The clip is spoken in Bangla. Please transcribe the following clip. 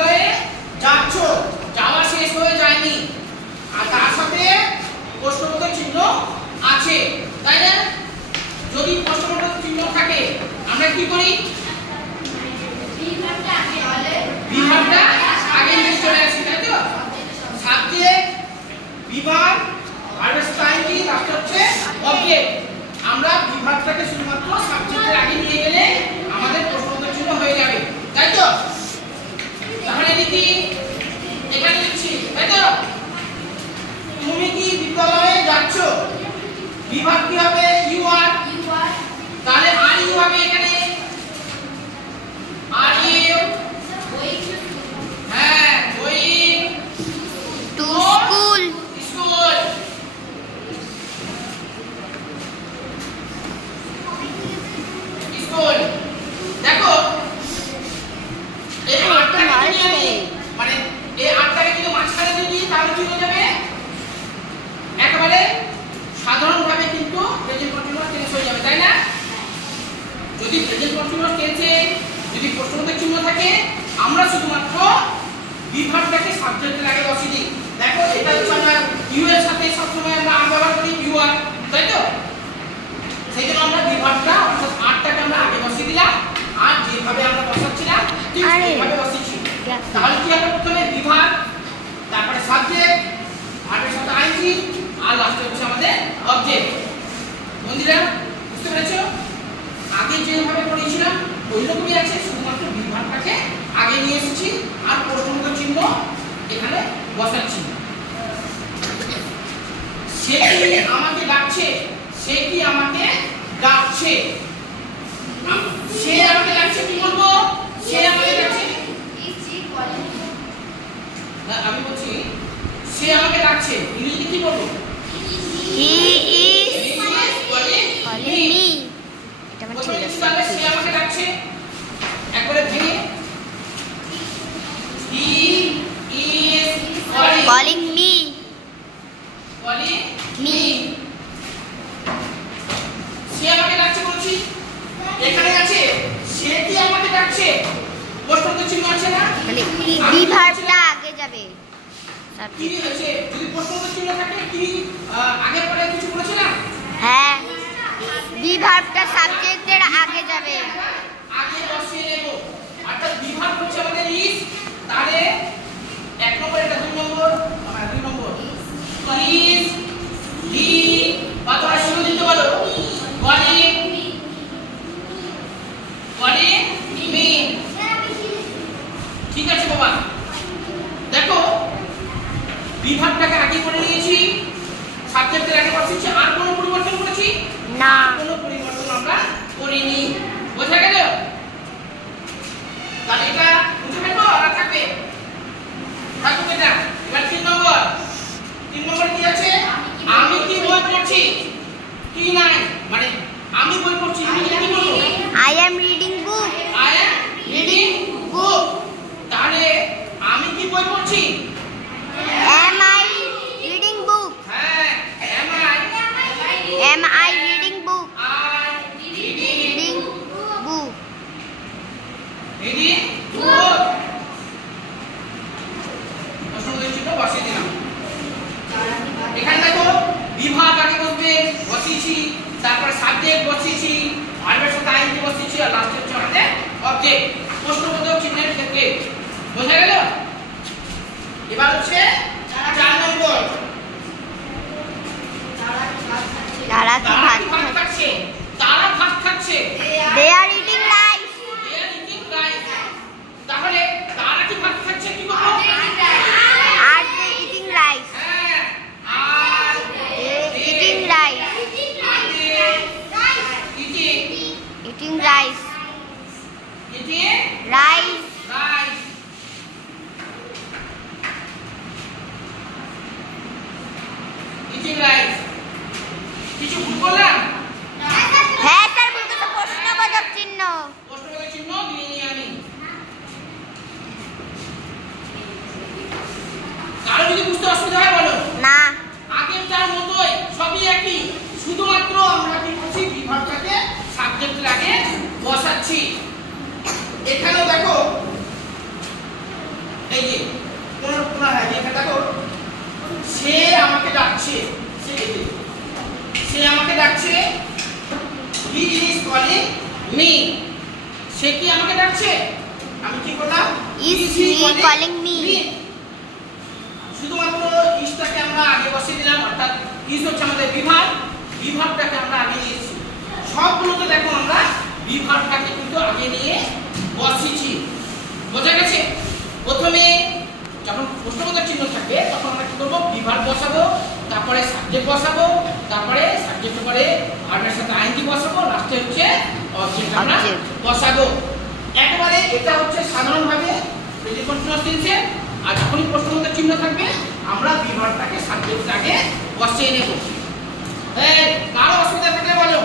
বিদ্যালয়ে যাচ্ছ, যাওয়া শেষ হয়ে যায়নি, আর তার সাথে প্রশ্নবোধক চিহ্ন আছে, তাই না? যদি প্রশ্নবোধক চিহ্ন থাকে আমরা কি করি? বিভাগটা আগে নিয়ে চলে আসি, তাই তো? সাবজেক্ট, বিভাগ, ভার্বের স্থায়ী, লাস্ট হচ্ছে অবজেক্ট। আমরা বিভাগটাকে শুধুমাত্র সাবজেক্টের আগে নিয়ে গেলে আমাদের প্রশ্নবোধক চিহ্ন হয়ে যাবে, তাই তো? তাহলে লিখি, এখানে লিখছি, তাই তো? তুমি কি বিদ্যালয়ে যাচ্ছ? বিভাগ কি হবে? You are. তাহলে আর ইউ হবে এখানে, আর ইউ, হ্যাঁ, going to school. School. School. দেখো এই আটটাকে যদি মানে এই আটটাকে যদি মাঝখানে দিয়ে দিই তাহলে কি হয়ে যাবে? একেবারে সাধারণভাবে কিন্তু প্রেজেন্ট কন্টিনিউয়াস টেন্স হয়ে যাবে, তাই না? যদি প্রেজেন্ট কন্টিনিউয়াস টেন্সে যদি প্রশ্নবোধক চিহ্ন থাকে আমরা শুধুমাত্র বিভাগটাকে সাবজেক্টের আগে বসিয়ে দিই। দেখো এটা হচ্ছে আমরা ইউ এর সাথে সবসময় আমরা আর ব্যবহার করি, ইউ আর, তাই তো? সেই জন্য আমরা বিভাগটা অর্থাৎ আটটাকে আমরা আগে বসিয়ে দিলাম, আর যেভাবে আমরা বসাচ্ছিলাম ঠিক সেইভাবে বসিয়েছি। তাহলে কি হবে? প্রথমে বিভাগ, তারপরে সাবজেক্ট, ভার্বের সাথে আইএনজি, আর লাস্টে হচ্ছে আমাদের অবজেক্ট। বন্ধুরা বুঝতে পেরেছো? আগে যেভাবে পড়িয়েছিলাম ওই রকমই আছে, শুধুমাত্র বিভাগটাকে আগে নিয়ে এসেছি আর প্রশ্নবোধক চিহ্ন এখানে বসাচ্ছি। সে কি আমাকে ডাকছে? সে কি আমাকে ডাকছে? সে আমাকে ডাকছে কি বলবো? সে আমাকে ডাকছে, আমি বলছি সে আমাকে ডাকছে, ইংরেজিতে কি বলবো? হি ইজ কলিং মি। এটা মানে ঠিক আছে। তাহলে সে আমাকে ডাকছে একবারে ভেঙে, he is calling me. Calling me. সে আমাকে ডাকছে বলছি, এখানে আছে সে কি আমাকে ডাকছে, প্রশ্নবোধক চিহ্ন আছে না? মানে বিভাগটা আগে যাবে। কি আছে? যদি প্রশ্নবোধক চিহ্ন থাকে কি আগে পরে কিছু বলেছে না? হ্যাঁ, বিভাগটা সাবজেক্টের আগে যাবে। আগে বসিয়ে নেব, অর্থাৎ বিভাগ হচ্ছে আমাদের ইজ, তাহলে এক নম্বর, এটা দুই নম্বর, আমার দুই নম্বর ইজ, হি, বা তোমরা শুরু দিতে পারো কলিং, কলিং মি। ঠিক আছে বাবা? দেখো বিভাগটাকে আগে করে নিয়েছি, সাবজেক্টের আগে বসিয়েছি, আর কোনো পরিবর্তন করেছি না, কোনো পরিবর্তন আমরা করিনি। বোঝা গেল? তাহলে এটা বুঝে ফেলবো আর থাকবে, থাকুক এটা। এবার তিন নম্বর, তিন নম্বরে কি আছে? আমি কি বই পড়ছি? কি নাই মানে আমি বই পড়ছি, ইংরেজিতে কি বলবো? I am reading book. I am reading book. তাহলে আমি কি বই পড়ছি? Am I reading book. হ্যাঁ, am I reading book. I reading book. Reading book. প্রশ্নবোধক চিহ্ন বসিয়ে দিলাম। এখানে দেখো বিভাগ আগে বসবে, বসিয়েছি, তারপর সাবজেক্ট বসিয়েছি, ভার্বের সাথে আইএনজি বসিয়েছি, আর লাস্টে হচ্ছে আমাদের অবজেক্ট প্রশ্নবোধক চিহ্নের ক্ষেত্রে। বোঝা গেল? এবার হচ্ছে 4 নম্বর, তারা কি ভাত খাচ্ছে? তারা ভাত খাচ্ছে। They are eating rice. They are eating rice. তাহলে তারা কি ভাত খাচ্ছে কি বলবো? আর দে ইটিং রাইস। হ্যাঁ, আর eating rice. Eating rice. Rice. কিছু ভুল বললাম? হ্যাঁ স্যার, বলতে তো প্রশ্নবোধক চিহ্ন। মি, সে কি আমাকে ডাকছে? আমি কি করলাম? Is he calling me? শুধুমাত্র ইসটাকে আমরা আগে বসিয়ে দিলাম, অর্থাৎ ইস হচ্ছে আমাদের বিভাগ, বিভাগটাকে আমরা আগে নিয়েছি। সবগুলোতে দেখো আমরা বিভাগটাকে কিন্তু আগে নিয়ে বসিয়েছি। বোঝা গেছে? প্রথমে যখন প্রশ্নবোধক চিহ্ন থাকবে তখন আমরা কি করব? বিভাগ বসাবো, তারপরে সাবজেক্ট বসাবো, তারপরে সাবজেক্টের পরে ভার্বের সাথে আইএনজি বসাবো, লাস্টে হচ্ছে অবজেক্ট আমরা বসাবো। একেবারে এটা হচ্ছে সাধারণভাবে প্রেজেন্ট কন্টিনিউয়াস টেন্সে। আর যখনই প্রশ্নবোধক চিহ্ন থাকবে আমরা বিভাগটাকে সাবজেক্ট আগে বসিয়ে নেব। এই কারো অসুবিধা থাকলে বলো।